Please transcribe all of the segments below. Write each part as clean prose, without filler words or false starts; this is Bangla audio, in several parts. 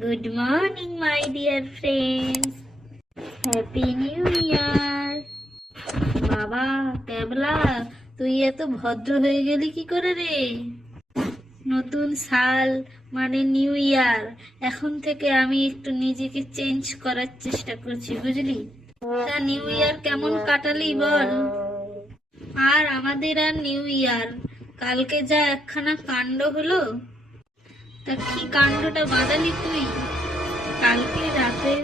Good morning, my dear friends. Happy New Year. বাবা ক্যাবলা, তুই এত ভদ্র হয়ে গেলি কি করে রে? নতুন সাল মানে নিউ ইয়ার। এখন থেকে আমি একটু নিজেকে চেঞ্জ করার চেষ্টা করছি, বুঝলি? তা নিউ ইয়ার কেমন কাটালি বল? আর আমাদের আর নিউ ইয়ার, কালকে যা একখানা কাণ্ড হলো। তা কি কাণ্ডটা বাঁধালি তুই? কালকে রাতের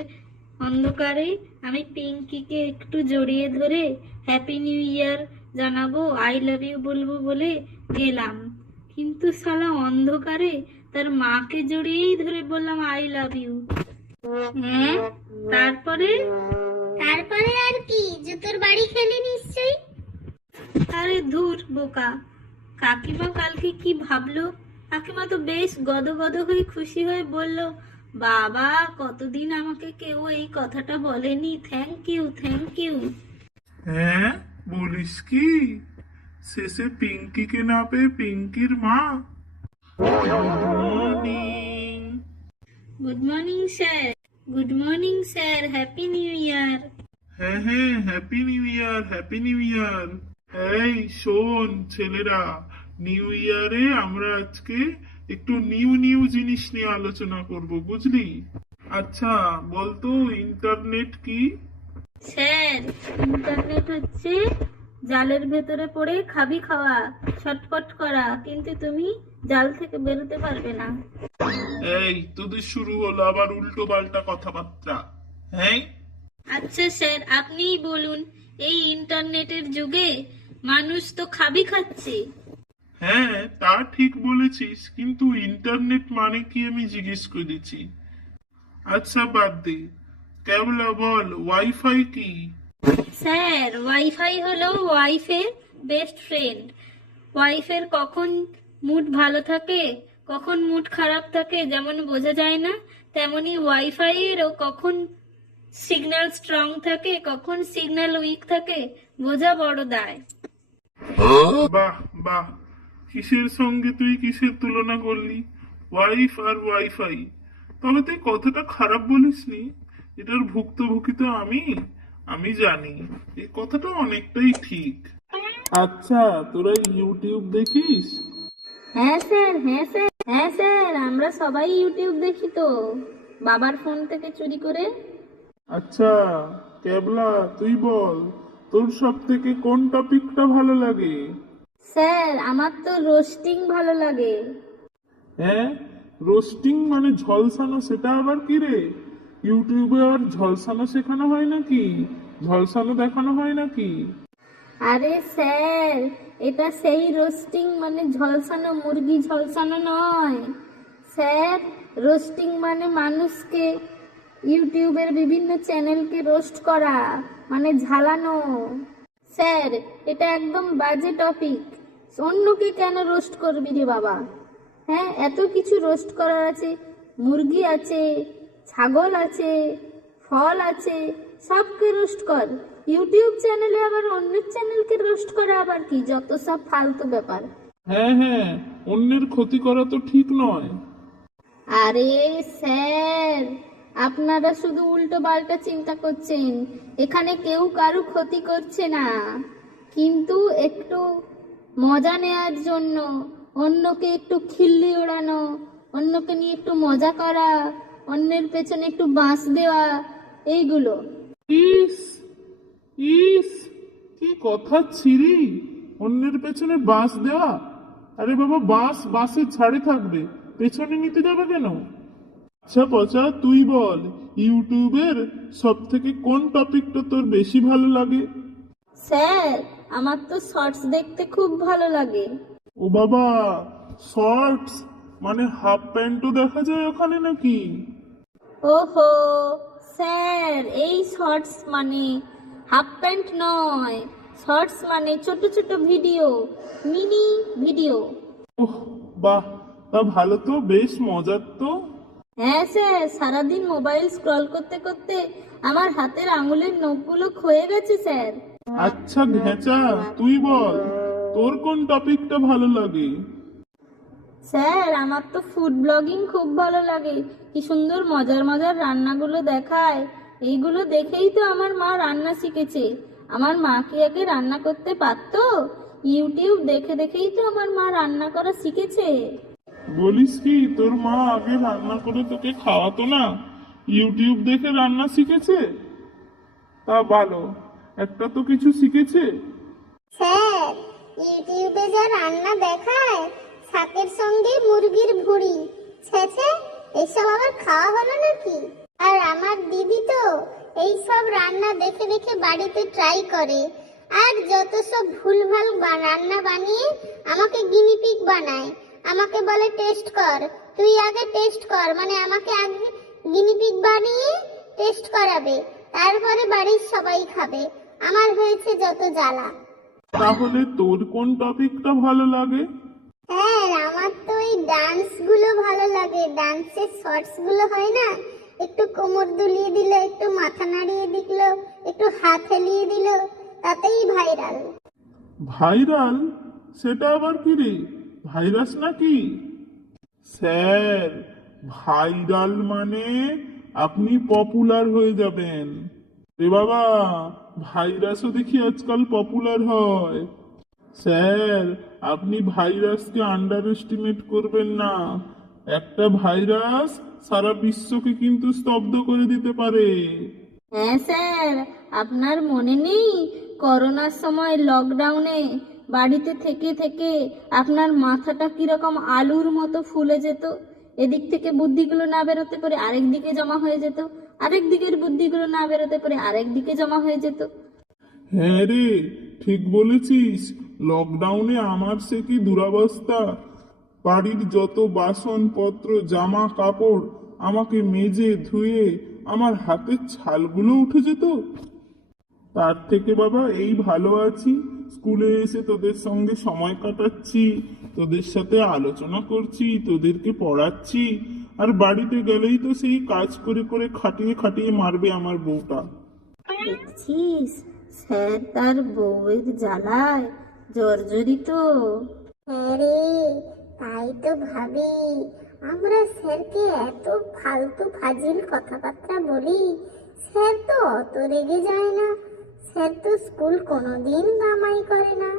অন্ধকারে আমি পিঙ্কিকে একটু জড়িয়ে ধরে হ্যাপি নিউ ইয়ার জানাবো, আই লাভ ইউ বলবো বলে গেলাম, কিন্তু শালা অন্ধকারে তার মাকে জড়িয়েই ধরে বললাম আই লাভ ইউ। হ্যাঁ, তারপরে তারপরে আর কি, জুতোর বাড়ি খেলি নিশ্চয়ই। আরে ধুর বোকা, কাকিমা কালকে কি ভাবলো? কাকিমা তো বেশ গদগদ হয়ে খুশি হয়ে বলল, বাবা কতদিন আমাকে কেউ এই কথাটা বলেনি, থ্যাংক ইউ থ্যাংক ইউ। হ্যাঁ, বলিস কি? শেষে পিঙ্কিকে না পেয়ে পিঙ্কির মা। Morning. Good morning sir. Good morning sir, happy new year. হ্যাঁ হ্যাঁ, happy new year, happy new year. এই শোন ছেলেরা, নিউ ইয়ারে আমরা আজকে একটু নিউ নিউ জিনিস নিয়ে আলোচনা করব, বুঝলি? আচ্ছা বলতো, ইন্টারনেট কি? স্যার, ইন্টারনেট হচ্ছে জালের ভেতরে পড়ে খাবি খাওয়া, ছটপট করা, কিন্তু তুমি জাল থেকে বেরোতে পারবে না। এই তোদের শুরু হলো আবার উল্টো পাল্টা কথাবার্তা। হ্যাঁ, আচ্ছা স্যার, আপনিই বলুন, এই ইন্টারনেটের যুগে মানুষ তো খাবি খাচ্ছে। হ্যাঁ তা ঠিক বলেছিস, কিন্তু ইন্টারনেট মানে কি আমি জিজ্ঞেস করেছি। আচ্ছা বাদ দে, কেবলা বল ওয়াইফাই কি? স্যার, ওয়াইফাই হলো ওয়াইফের বেস্ট ফ্রেন্ড। ওয়াইফের কখন মুড ভালো থাকে, কখন মুড খারাপ থাকে যেমন বোঝা যায় না, তেমনি ওয়াইফাই এরও কখন সিগন্যাল স্ট্রং থাকে, কখন সিগন্যাল উইক থাকে বোঝা বড় দায়। বাহ বাহ, কিসের সঙ্গে তুই কিসের তুলনা করলি? ওয়াইফ আর ওয়াইফাই, তবে তুই কথাটা খারাপ বলিসনি। এটার ভুক্তভোগী তো আমি জানি এই কথাটা অনেকটাই ঠিক। আচ্ছা তোরা ইউটিউব দেখিস? হ্যাঁ স্যার, হ্যাঁ স্যার, হ্যাঁ স্যার, আমরা সবাই ইউটিউব দেখি তো, বাবার ফোন থেকে চুরি করে। আচ্ছা কেবলা, তুই বল তোর সব থেকে কোন টপিকটা ভালো লাগে? স্যার, আমার তো রোস্টিং ভালো লাগে। হ্যাঁ, রোস্টিং মানে ঝলসানো, সেটা আবার কি রে? ইউটিউবে আর ঝলসানো শেখানো হয় নাকি? ঝলসানো দেখানো হয় নাকি? আরে স্যার, এটা সেই রোস্টিং মানে ঝলসানো, মুরগি ঝলসানো নয় স্যার। রোস্টিং মানে মানুষকে, ইউটিউবের বিভিন্ন চ্যানেলকে রোস্ট করা, মানে ঝালানো। স্যার, এটা একদম বাজে টপিক। অন্যকে কেন রোস্ট করবি রে বাবা? হ্যাঁ, এত কিছু রোস্ট করার আছে, মুরগি আছে, ছাগল আছে, ফল আছে, সবকে রোস্ট কর। ইউটিউব চ্যানেলে আবার অন্যের চ্যানেলকে রোস্ট করা আবার কি, যত সব ফালতু ব্যাপার। হ্যাঁ হ্যাঁ, অন্যের ক্ষতি করা তো ঠিক নয়। আরে স্যার, আপনারা শুধু উল্টো পাল্টা চিন্তা করছেন, এখানে কেউ কারো ক্ষতি করছে না, কিন্তু একটু মজা নেওয়ার জন্য অন্যকে একটু খিল্লি ওড়ানো, অন্যকে নিয়ে একটু মজা করা, অন্যের পেছনে একটু বাঁশ দেওয়া, এইগুলো। ইস ইস, কি কথা ছিরি! অন্যের পেছনে বাঁশ দেওয়া? আরে বাবা, বাঁশের ছাড়ে থাকবে, পেছনে নিতে যাবে কেন? আচ্ছা পচা, তুই বল ইউটিউবের সব থেকে কোন টপিকটা তোর বেশি ভালো লাগে? স্যার, আমার তো শর্টস দেখতে খুব ভালো লাগে। ও বাবা, শর্টস মানে হাফ প্যান্টও দেখা যায় ওখানে নাকি? ওহো স্যার, এই শর্টস মানে হাফ প্যান্ট নয়, শর্টস মানে ছোট ছোট ভিডিও, মিনি ভিডিও। ওহ বাহ, তা ভালো তো, বেশ মজার তো। হ্যাঁ স্যার, সারাদিন মোবাইল স্ক্রল করতে করতে আমার হাতের আঙুলের নখগুলো ক্ষয়ে গেছে স্যার। আচ্ছা ঘেঁচা, তুই বল তোর কোন টপিকটা ভালো লাগে? স্যার আমার তো ফুড ব্লগিং খুব ভালো লাগে, কি সুন্দর মজার মজার রান্নাগুলো দেখায়। এইগুলো দেখেই তো আমার মা রান্না শিখেছে। আমার মা কি আগে রান্না করতে পারতো? ইউটিউব দেখে দেখেই তো আমার মা রান্না করা শিখেছে। বলিস কি, তোর মা আগে রান্না করে তোকে খাওয়াতো না, ইউটিউব দেখে রান্না শিখেছে? তা ভালো, একটা তো কিছু শিখেছে। স্যার, ইউটিউবে যা রান্না দেখায়, শাকের সঙ্গে মুরগির ভুঁড়ি, ছেছে এইসব আবার খাওয়া হলো নাকি? আর আমার দিদি তো এইসব রান্না দেখে দেখে বাড়িতে ট্রাই করে, আর যত সব ভুলভাল রান্না বানিয়ে আমাকে গিনিপিগ বানায়। আমাকে বলে টেস্ট কর, তুই আগে টেস্ট কর, মানে আমাকে আগে গিনিপিগ বানিয়ে টেস্ট করাবে, তারপরে বাড়ির সবাই খাবে। আমার হয়েছে যত জ্বালা। তাহলে তোর কোন টপিকটা ভালো লাগে? হ্যাঁ, আমার তো ওই ডান্স গুলো ভালো লাগে। ডান্সের শর্টস গুলো হয় না, একটু কোমর দুলিয়ে দিল, একটু মাথা নাড়িয়ে দিল, একটু হাত হেলিয়ে দিল, তাতেই ভাইরাল। ভাইরাল? সেটা আবার কি রে, ভাইরাস নাকি? স্যার, ভাইরাল মানে আপনি পপুলার হয়ে যাবেন। রে বাবা, ভাইরাসও দেখি আজকাল পপুলার হয়। স্যার, আপনি ভাইরাসকে আন্ডার এস্টিমেট করবেন না। একটা ভাইরাস সারা বিশ্বকে কিন্তু স্তব্ধ করে দিতে পারে। হ্যাঁ স্যার, আপনার মনে নেই করোনার সময় লকডাউনে বাড়িতে থেকে থেকে আপনার মাথাটা কিরকম আলুর মতো ফুলে যেত? এদিক থেকে বুদ্ধিগুলো না বেরোতে পারে আরেক দিকে জমা হয়ে যেত, আরেক দিকের বুদ্ধিগুলো না বেরোতে পারে আরেক দিকে জমা হয়ে যেত। হ্যাঁ রে, ঠিক বলেছিস। লকডাউনে আমার সে কি দুরবস্থা। বাড়ির যত বাসনপত্র, জামা কাপড় আমাকে মেজে ধুয়ে আমার হাতের ছালগুলো উঠে যেত। তার থেকে বাবা এই ভালো আছি, স্কুলে এসে তোদের সঙ্গে সময় কাটাচ্ছি, তোদের সাথে আলোচনা করছি, তোদেরকে পড়াচ্ছি। আর বাড়িতে গেলেই তো সেই কাজ করে করে খাটিয়ে খাটিয়ে মারবে আমার বউটা। দেখছিস, স্যার তার বউয়ের জ্বালায় জর্জরিত। হ্যাঁ রে, তাই তো ভাবি, আমরা স্যারকে এত ফালতু ফাজিল কথাবার্তা বলি, স্যার তো অত রেগে যায় না। স্যার তো স্কুল কোনোদিন কামাই করে না।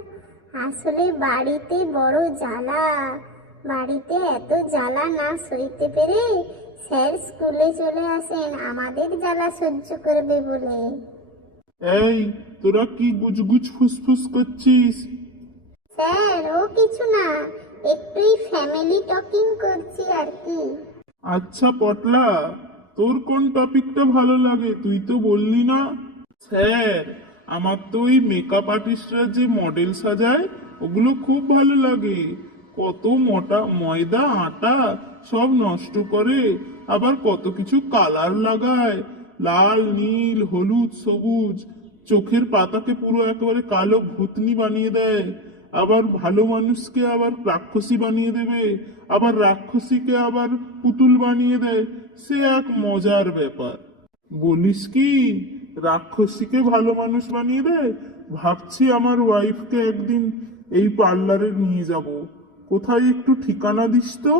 আসলে বাড়িতে বড় জ্বালা, বাড়িতে এত জ্বালা না সইতে পেরে স্যার স্কুলে চলে আসেন আমাদের জ্বালা সহ্য করবে বলে। এই, তোরা কি গুজগুজ ফুসফুস করছিস? স্যার, ও কিছু না, একটুই ফ্যামিলি টকিং করছি আর কি। আচ্ছা পটলা, তোর কোন টপিকটা ভালো লাগে তুই তো বললি না? স্যার, আমার তো ওই মেকআপ আর্টিস্টরা যে মডেল সাজায় ওগুলো খুব ভালো লাগে। কত মোটা ময়দা আটা সব নষ্ট করে, আবার কত কিছু কালার লাগায়, লাল নীল হলুদ সবুজ, চোখের পাতাকে পুরো একেবারে কালো ভূতনি বানিয়ে দেয়। আবার ভালো মানুষকে আবার রাক্ষসী বানিয়ে দেবে, আবার রাক্ষসীকে আবার পুতুল বানিয়ে দেয়। সে এক মজার ব্যাপার। বলিস কি, রাক্ষসীকে ভালো মানুষ বানিয়ে দেয়? ভাবছি আমার ওয়াইফকে একদিন এই পার্লারে নিয়ে যাব। কোথায় একটু ঠিকানা দিস তো।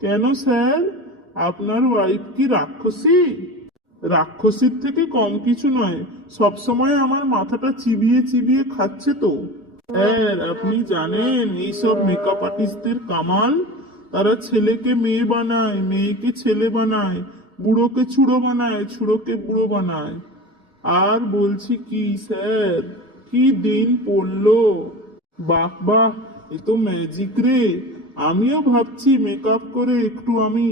কেন স্যার, আপনার ওয়াইফ কি রাক্ষসী? রাক্ষসীর থেকে কম কিছু নয়, সবসময় আমার মাথাটা চিবিয়ে চিবিয়ে খাচ্ছে তো। স্যার, আপনি জানেন এইসব মেকআপ আর্টিস্টদের কামাল? তারা ছেলেকে মেয়ে বানায়, মেয়েকে ছেলে বানায়, বুড়োকে ছুড়ো বানায়, ছুড়োকে বুড়ো বানায়। আর বলছি কি স্যার, কি দিন পড়লো! বাহ বাহ, এ তো ম্যাজিক রে। আমিও ভাবছি মেকআপ করে একটু আমি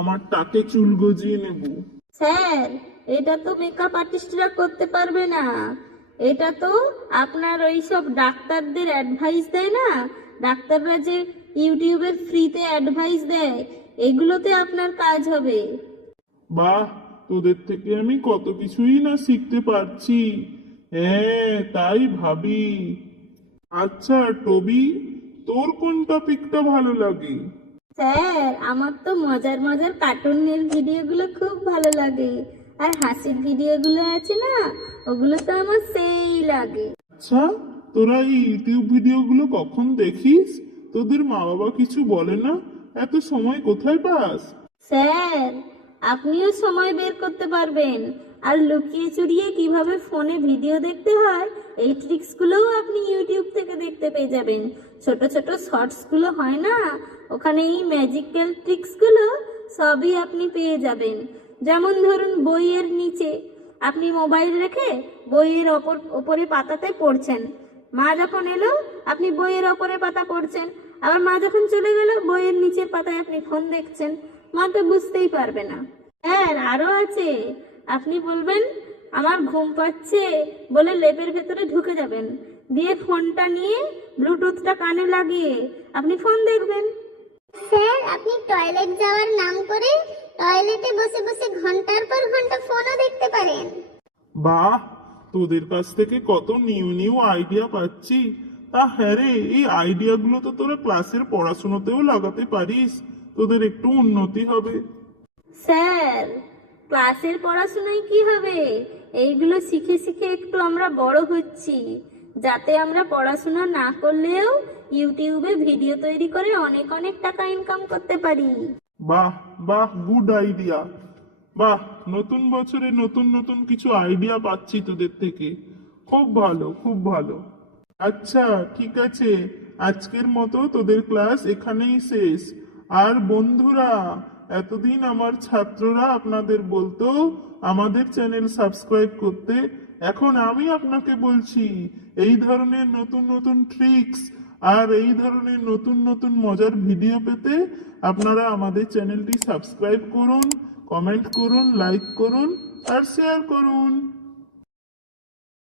আমার টাকে চুল গজিয়ে নেব। স্যার, এটা তো মেকআপ আর্টিস্টরা করতে পারবে না। এটা তো আপনার ওই সব ডাক্তারদের অ্যাডভাইস দেয় না, ডাক্তাররা যে ইউটিউবের ফ্রিতে অ্যাডভাইস দেয়, এগুলোতে আপনার কাজ হবে। বাহ, তোদের থেকে আমি কত কিছুই না শিখতে পারছি। হ্যাঁ, তাই ভাবি। আচ্ছা টবি, তোর কোন টপিকটা ভালো লাগে? স্যার, আমার তো মজার মজার কার্টুনের ভিডিওগুলো খুব ভালো লাগে, আর হাসির ভিডিওগুলো আছে না, ওগুলো তো আমার সেই লাগে। আচ্ছা, তোরা এই ইউটিউব ভিডিওগুলো কখন দেখিস? তোদের মা বাবা কিছু বলে না? এত সময় কোথায় পাস? স্যার, আপনিও সময় বের করতে পারবেন, আর লুকিয়ে চুরিয়ে কিভাবে ফোনে ভিডিও দেখতে হয় এই ট্রিক্সগুলোও আপনি ইউটিউব থেকে দেখতে পেয়ে যাবেন। ছোট ছোট শর্টসগুলো হয় না, ওখানে এই ম্যাজিক্যাল ট্রিক্সগুলো সবই আপনি পেয়ে যাবেন। যেমন ধরুন, বইয়ের নিচে আপনি মোবাইল রেখে বইয়ের ওপরে পাতাতে পড়ছেন, মা যখন এলো আপনি বইয়ের ওপরে পাতা পড়ছেন, আবার মা যখন চলে গেল বইয়ের নিচের পাতায় আপনি ফোন দেখছেন, মা তো বুঝতেই পারবে না। হ্যাঁ, আরো আছে, আপনি বলবেন আমার ঘুম পাচ্ছে বলে লেপের ভেতরে ঢুকে যাবেন, দিয়ে ফোনটা নিয়ে ব্লুটুথটা কানে লাগিয়ে আপনি ফোন দেখবেন। স্যার, আপনি টয়লেট যাওয়ার নাম করে টয়লেটে বসে বসে ঘন্টার পর ঘন্টা ফোনও দেখতে পারেন। বাহ, তোদের কাছ থেকে কত নিউ নিউ আইডিয়া পাচ্ছি। তা হ্যাঁ রে, এই আইডিয়াগুলো তো তোরা ক্লাসের পড়াশোনাতেও লাগাতে পারিস, তোদের একটু উন্নতি হবে। স্যার, ক্লাসের পড়াশোনায় কি হবে, এইগুলো শিখে শিখে একটু আমরা বড় হচ্ছি, যাতে আমরা পড়াশোনা না করলেও ইউটিউবে ভিডিও তৈরি করে অনেক অনেক টাকা ইনকাম করতে পারি। বাহ বাহ, গুড আইডিয়া। বাহ, নতুন বছরে নতুন নতুন কিছু আইডিয়া পাচ্ছি তোদের থেকে। খুব ভালো, খুব ভালো। আচ্ছা, ঠিক আছে, আজকের মতো তোদের ক্লাস এখানেই শেষ। আর বন্ধুরা, এতদিন আমার ছাত্ররা আপনাদের বলতো আমাদের চ্যানেল সাবস্ক্রাইব করতে, এখন আমি আপনাকে বলছি এই ধরনের নতুন নতুন ট্রিক্স আর এই ধরনের নতুন নতুন মজার ভিডিও পেতে আপনারা আমাদের চ্যানেলটি সাবস্ক্রাইব করুন, কমেন্ট করুন, লাইক করুন আর শেয়ার করুন।